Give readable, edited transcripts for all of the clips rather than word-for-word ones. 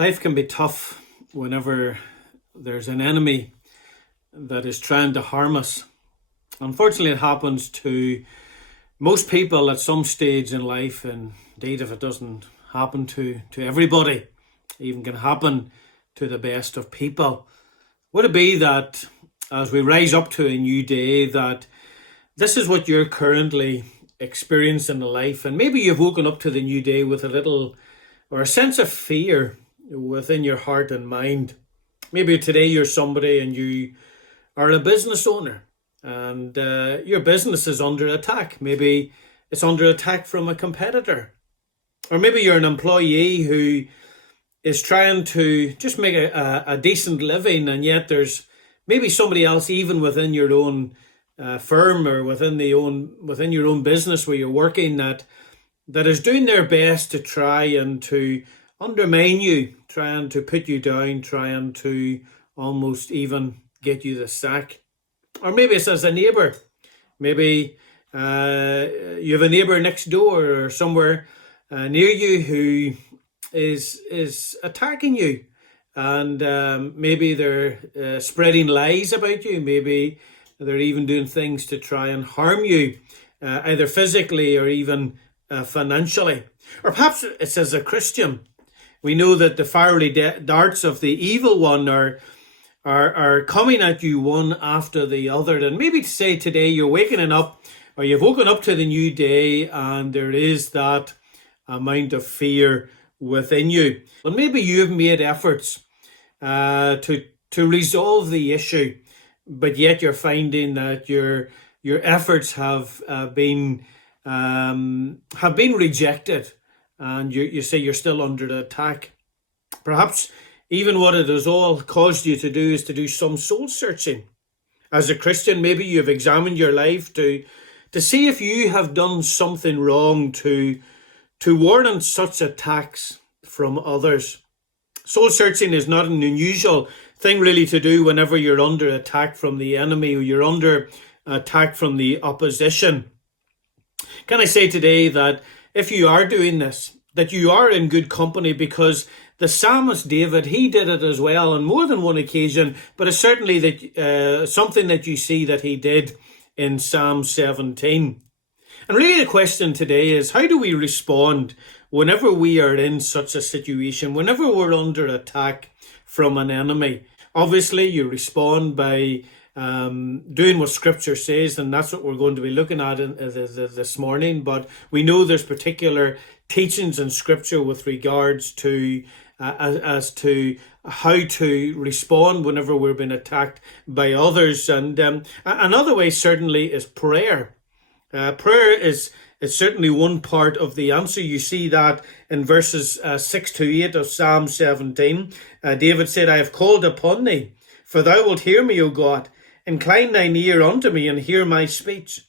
Life can be tough whenever there's an enemy that is trying to harm us. Unfortunately, it happens to most people at some stage in life, and indeed, if it doesn't happen to everybody, it even can happen to the best of people. Would it be that as we rise up to a new day, that this is what you're currently experiencing in life, and maybe you've woken up to the new day with a little or a sense of fear within your heart and mind? Maybe today you're somebody and you are a business owner, and your business is under attack. Maybe it's under attack from a competitor, or maybe you're an employee who is trying to just make a decent living, and yet there's maybe somebody else even within your own firm or within your own business where you're working that is doing their best to try and to undermine you, trying to put you down, trying to almost even get you the sack. Or maybe it's as a neighbour. Maybe you have a neighbour next door or somewhere near you who is attacking you, and maybe they're spreading lies about you. Maybe they're even doing things to try and harm you, either physically or even financially. Or perhaps it's as a Christian. We know that the fiery darts of the evil one are coming at you one after the other. And maybe to say today you're waking up, or you've woken up to the new day, and there is that amount of fear within you. And maybe you've made efforts to resolve the issue, but yet you're finding that your efforts have been rejected, and you say you're still under the attack. Perhaps even what it has all caused you to do is to do some soul searching. As a Christian, maybe you've examined your life to see if you have done something wrong to warrant such attacks from others. Soul searching is not an unusual thing really to do whenever you're under attack from the enemy, or you're under attack from the opposition. Can I say today that if you are doing this, that you are in good company, because the psalmist David, he did it as well on more than one occasion, but it's certainly that something that you see that he did in Psalm 17. And really the question today is, how do we respond whenever we are in such a situation, whenever we're under attack from an enemy? Obviously, you respond by doing what Scripture says, and that's what we're going to be looking at this morning. But we know there's particular teachings in Scripture with regards to as to how to respond whenever we're being attacked by others. And another way certainly is prayer. Prayer is certainly one part of the answer. You see that in verses 6 to 8 of Psalm 17. David said, I have called upon thee, for thou wilt hear me, O God. Incline thine ear unto me, and hear my speech.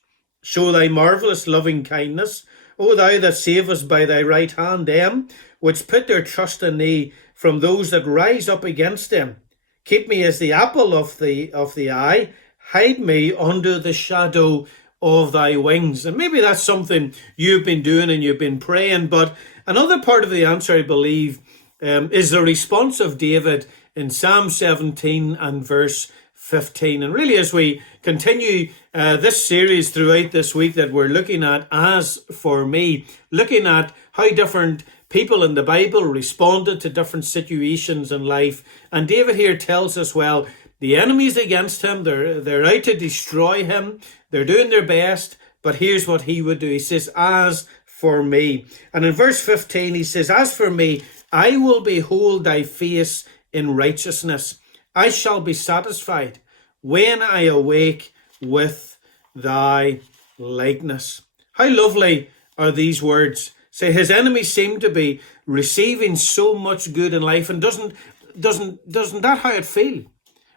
Show thy marvellous loving kindness, O thou that savest by thy right hand them which put their trust in thee from those that rise up against them. Keep me as the apple of the eye. Hide me under the shadow of thy wings. And maybe that's something you've been doing and you've been praying. But another part of the answer, I believe, is the response of David in Psalm 17 and verse 15. And really, as we continue this series throughout this week that we're looking at, As for Me, looking at how different people in the Bible responded to different situations in life. And David here tells us, well, the enemy's against him. They're out to destroy him. They're doing their best. But here's what he would do. He says, as for me. And in verse 15, he says, as for me, I will behold thy face in righteousness. I shall be satisfied when I awake with thy likeness. How lovely are these words. Say, his enemies seem to be receiving so much good in life. And doesn't that how it feel?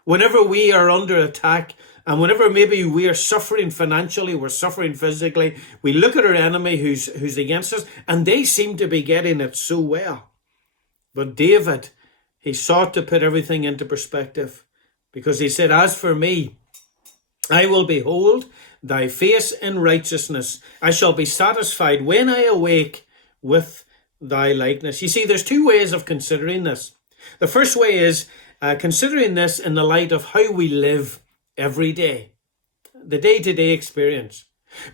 Whenever we are under attack, and whenever maybe we are suffering financially, we're suffering physically, we look at our enemy who's against us, and they seem to be getting it so well. But David, he sought to put everything into perspective, because he said, as for me, I will behold thy face in righteousness. I shall be satisfied when I awake with thy likeness. You see, there's two ways of considering this. The first way is considering this in the light of how we live every day, the day-to-day experience.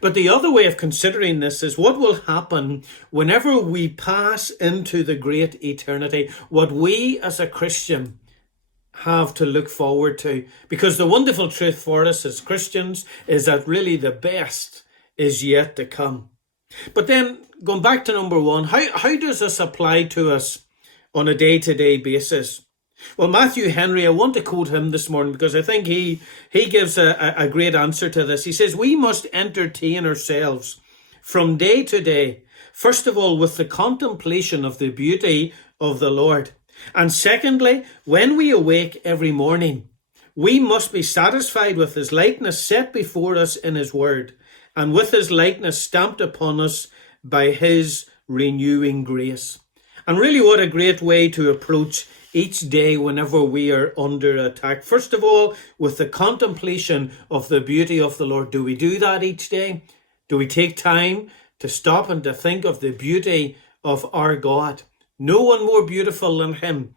But the other way of considering this is what will happen whenever we pass into the great eternity, what we as a Christian have to look forward to. Because the wonderful truth for us as Christians is that really the best is yet to come. But then going back to number one, how does this apply to us on a day-to-day basis? Well, Matthew Henry, I want to quote him this morning because I think he gives a great answer to this. He says, we must entertain ourselves from day to day, first of all, with the contemplation of the beauty of the Lord. And secondly, when we awake every morning, we must be satisfied with his likeness set before us in his word, and with his likeness stamped upon us by his renewing grace. And really what a great way to approach each day whenever we are under attack. First of all, with the contemplation of the beauty of the Lord. Do we do that each day? Do we take time to stop and to think of the beauty of our God? No one more beautiful than him.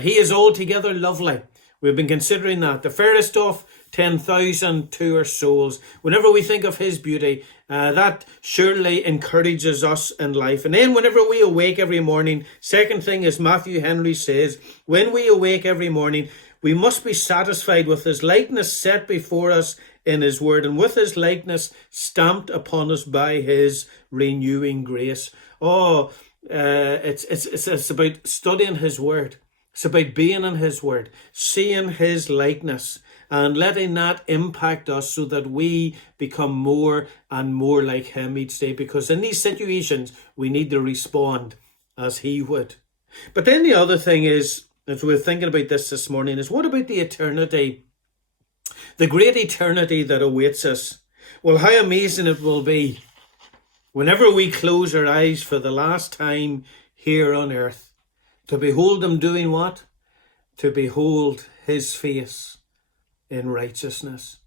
He is altogether lovely. We've been considering that. The fairest of 10,000 to our souls. Whenever we think of his beauty, that surely encourages us in life. And then whenever we awake every morning, second thing is Matthew Henry says, when we awake every morning, we must be satisfied with his likeness set before us in his word, and with his likeness stamped upon us by his renewing grace. Oh, it's about studying his word. It's about being in his word, seeing his likeness, and letting that impact us so that we become more and more like him each day. Because in these situations, we need to respond as he would. But then the other thing is, as we're thinking about this morning, is what about the eternity? The great eternity that awaits us. Well, how amazing it will be whenever we close our eyes for the last time here on earth, to behold him doing what? To behold his face in righteousness.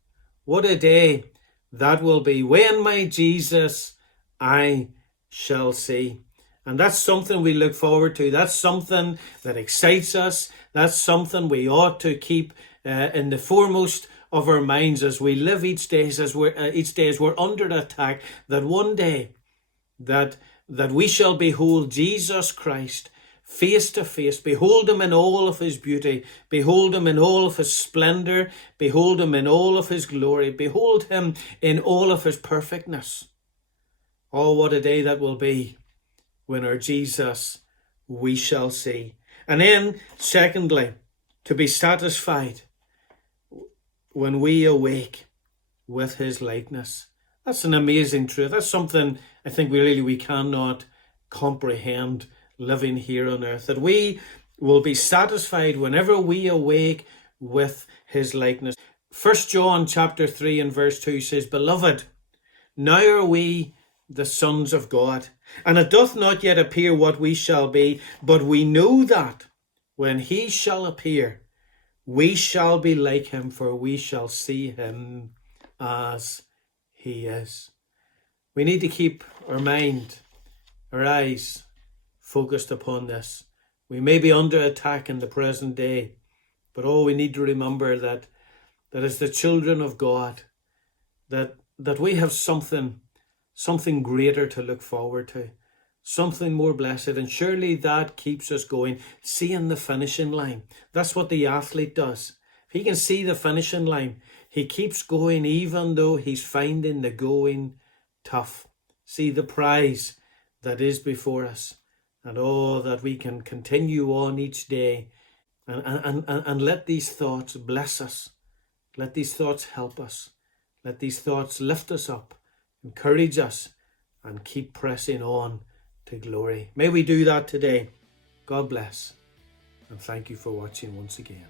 What a day that will be, when my Jesus I shall see. And that's something we look forward to. That's something that excites us. That's something we ought to keep in the foremost of our minds as we live each day as we're under attack, that one day that we shall behold Jesus Christ face to face, behold him in all of his beauty, behold him in all of his splendor, behold him in all of his glory, behold him in all of his perfectness. Oh, what a day that will be, when our Jesus we shall see. And then, secondly, to be satisfied when we awake with his likeness. That's an amazing truth. That's something I think we cannot comprehend living here on earth, that we will be satisfied whenever we awake with his likeness. 1 John chapter 3 and verse 2 says, Beloved, now are we the sons of God, and it doth not yet appear what we shall be, but we know that when he shall appear, we shall be like him, for we shall see him as he is. We need to keep our mind, our eyes focused upon this. We may be under attack in the present day, but we need to remember that as the children of God, that we have something greater to look forward to, something more blessed, and surely that keeps us going, seeing the finishing line. That's what the athlete does. If he can see the finishing line, he keeps going even though he's finding the going tough. See the prize that is before us, and that we can continue on each day and let these thoughts bless us. Let these thoughts help us. Let these thoughts lift us up, encourage us, and keep pressing on to glory. May we do that today. God bless, and thank you for watching once again.